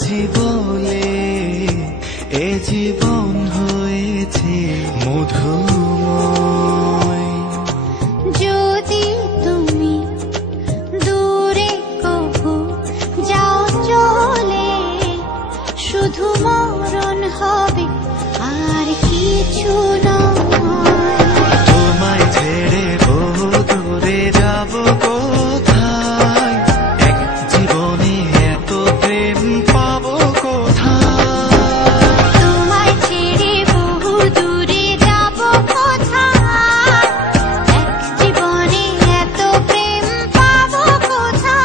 আছি বলে এ জীবন হয়েছে মধুময়। যদি তুমি দূরে কবু যাও চলে, শুধু মরণ হবে আর কিছু নয়। তোমায় ছেড়ে বহু দূরে যাব কোথায়, এক জীবনে এত প্রেম পাবো কোথায়। তোমায় ছেড়ে বহু দূরে যাব কোথায়, এক জীবনে এত প্রেম পাবো কোথায়।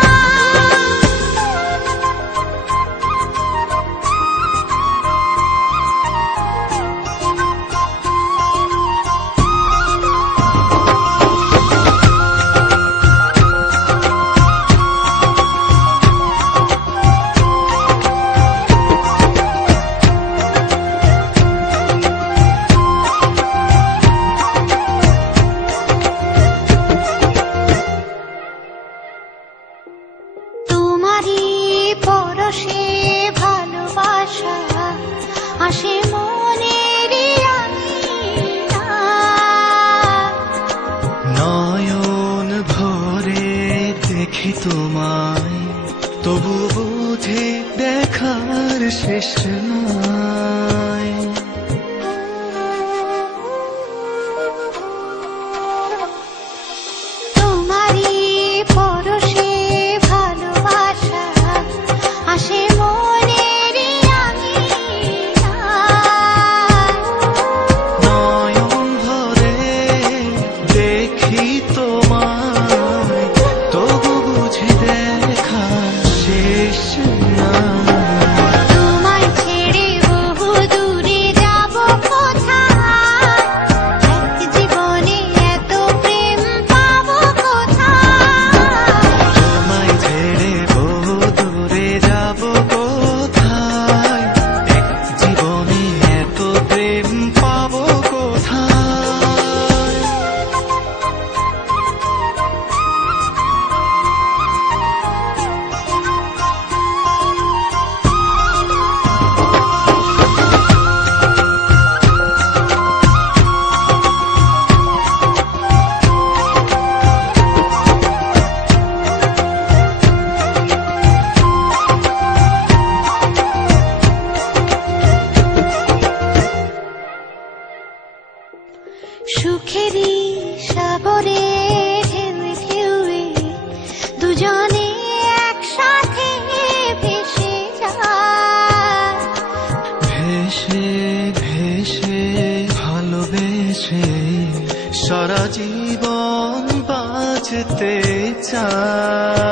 তোমারই পরশে ভালোবাসা আসে মনের নয়ন ভরে দেখি তোমায়, তবু বুঝে দেখার শেষ নাই। তোমারই পরশে ভালোবাসা আসে মনের নয়ন ভরে দেখি তোমায়, তবু বুঝে দেখার শেষ নাই। তোমায় ছেড়ে বহু দূরে যাব কোথায়, এক জীবনে এত প্রেম পাবো কোথায়। তোমায় ছেড়ে বহু দূরে যাব কোথায়, এক জীবনে এত প্রেম পাবো কোথায়। সুখেরই সাগরে ঢেউয়ে ঢেউয়ে দুজনে একসাথে ভেসে যায়। ভেসে ভেসে ভালোবেসে সারা জীবন বাঁচতে চাই।